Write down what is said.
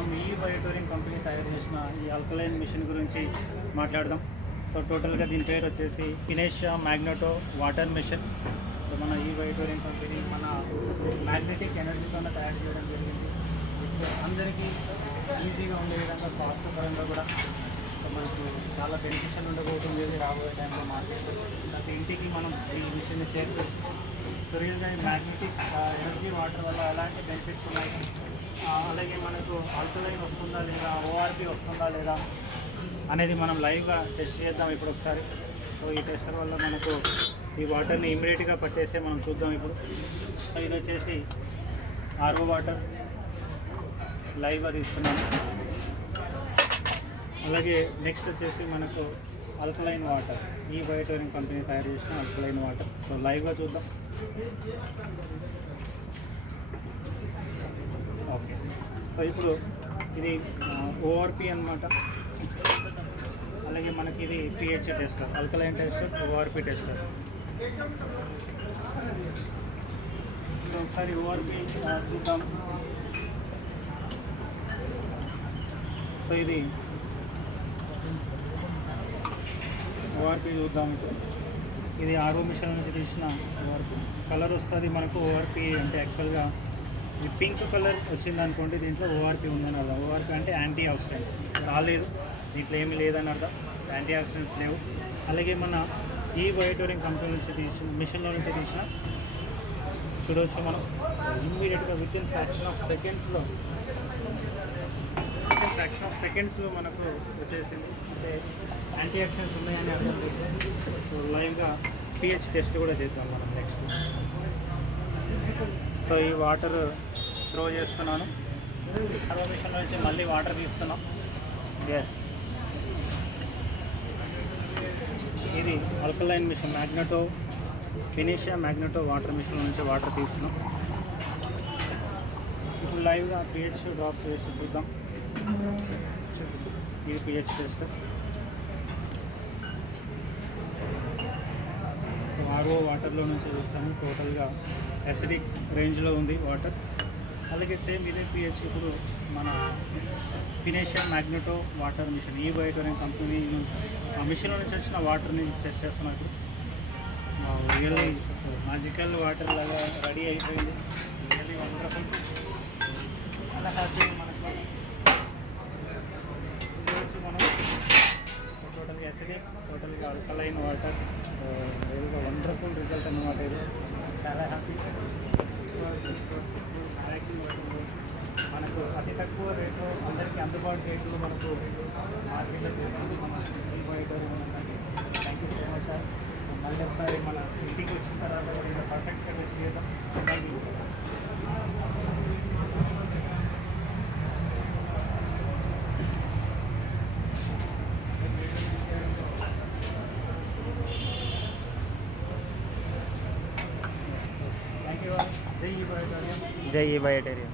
మనం ఈ బయోటోరింగ్ కంపెనీ తయారు చేసిన ఈ ఆల్కలైన్ మిషన్ గురించి మాట్లాడదాం. సో టోటల్గా దీని పేరు వచ్చేసి ఇనేషియా మ్యాగ్నెటో వాటర్ మిషన్. సో మన ఈ బయోటోరింగ్ కంపెనీ మన మ్యాగ్నెటిక్ ఎనర్జీతోనే తయారు చేయడం జరిగింది. అందరికీ ఈజీగా ఉండే విధంగా కాస్ట్ పరంగా కూడా సో మనకు చాలా బెనిఫిషియల్ ఉండబోతుంది రాబోయే టైంలో మార్కెట్. ప్రతి ఇంటికి మనం ఈ మిషన్ని చేర్చవచ్చు. సో రియల్గా మ్యాగ్నెటిక్ ఎనర్జీ వాటర్ వల్ల ఎలాంటి బెనిఫిట్స్ ఉన్నాయి, అలాగే మనకు ఆల్కలైన్ వస్తుందా లేదా, ఓఆర్పి వస్తుందా లేదా అనేది మనం లైవ్గా టెస్ట్ చేద్దాం ఇప్పుడు ఒకసారి. సో ఈ టెస్టర్ వల్ల మనకు ఈ వాటర్ని ఇమ్మీడియట్గా పట్టేసే మనం చూద్దాం ఇప్పుడు. సో ఇది వచ్చేసి ఆర్ఓ వాటర్ లైవ్గా తీస్తున్నాను. అలాగే నెక్స్ట్ వచ్చేసి మనకు ఆల్కలైన్ వాటర్, ఈ బయోటోరింగ్ కంపెనీ తయారు చేసిన ఆల్కలైన్ వాటర్. సో లైవ్గా చూద్దాం. ఓకే, సో ఇప్పుడు ఇది ఓఆర్పి అన్నమాట. అలాగే మనకి ఇది pH tester, alkaline tester, ORP tester. So ఒకసారి ఓఆర్పి చూద్దాం. సో ఇది ఓఆర్పి చూద్దాం. ఇది ఆర్ఓ మిషన్ నుంచి తీసిన ఓఆర్పి. కలర్ వస్తుంది మనకు ఓఆర్పి అంటే యాక్చువల్గా ఈ పింక్ కలర్ వచ్చింది అనుకోండి, దీంట్లో ఓఆర్పి ఉందని అర్థం. ఓఆర్పి అంటే యాంటీ ఆక్సిడెంట్స్ రాలేదు, దీంట్లో ఏమీ లేదని అర్థం, యాంటీ ఆక్సిడెంట్స్ లేవు. అలాగే మన ఈ బయోటోరింగ్ కంపెనీ నుంచి తీసిన మిషన్లో నుంచి తీసిన చూడవచ్చు మనం ఇమ్మీడియట్గా విత్ ఇన్ ఫ్రాక్షన్ ఆఫ్ సెకండ్స్లో మనకు వచ్చేసింది. అంటే యాంటీ ఆక్సిడెంట్స్ ఉన్నాయని అర్థం లేదు. సో లైవ్గా పిహెచ్ టెస్ట్ కూడా చేద్దాం మనం నెక్స్ట్. సో ఈ వాటర్ త్రో చేస్తున్నాను. ఆర్ఓ మిషన్ నుంచి మళ్ళీ వాటర్ తీస్తున్నాం. ఎస్, ఇది ఆల్కలైన్ మిషన్ మ్యాగ్నెటో, ఇనేషియా మ్యాగ్నెటో వాటర్ మిషన్ నుంచి వాటర్ తీస్తున్నాం. ఇప్పుడు లైవ్గా పిహెచ్ డ్రాప్ చేసి చూద్దాం. ఇది పిహెచ్ టెస్ట్. సో ఆర్ఓ వాటర్లో నుంచి చూస్తాము. టోటల్గా యాసిడిక్ రేంజ్లో ఉంది వాటర్. అలాగే సేమ్ ఇదే పిహెచ్ ఇప్పుడు మన ఇనేషియా మ్యాగ్నెటో వాటర్ మిషన్, ఈ బయోటోరింగ్ కంపెనీ ఆ మిషన్లో నుంచి వచ్చిన వాటర్ని టెస్ట్ చేస్తున్నాం ఇప్పుడు. రియల్లీ మ్యాజికల్ వాటర్ లాగా రెడీ అయిపోయింది. Really wonderful. అలా హ్యాపీ మనకు మనం టోటల్గా యాసిడిక్, టోటల్గా ఆల్కలైన్ వాటర్, రియల్గా వండర్ఫుల్ రిజల్ట్ అన్నమాట. ఇది చాలా హ్యాపీ. మనకు అతి తక్కువ రేటు, అందరికీ అందుబాటు రేట్లు మనకు మార్కెట్లో చేస్తుంది మన ఈ బయోటోరింగ్. Thank you so much sir. So మళ్ళీ ఒకసారి మన ఇంటికి వచ్చిన తర్వాత కూడా ఇంకా పర్ఫెక్ట్గా టెస్ట్ చేద్దాం. Thank you. జై ఈ బయోటోరియం. జై ఈ బయోటోరియం.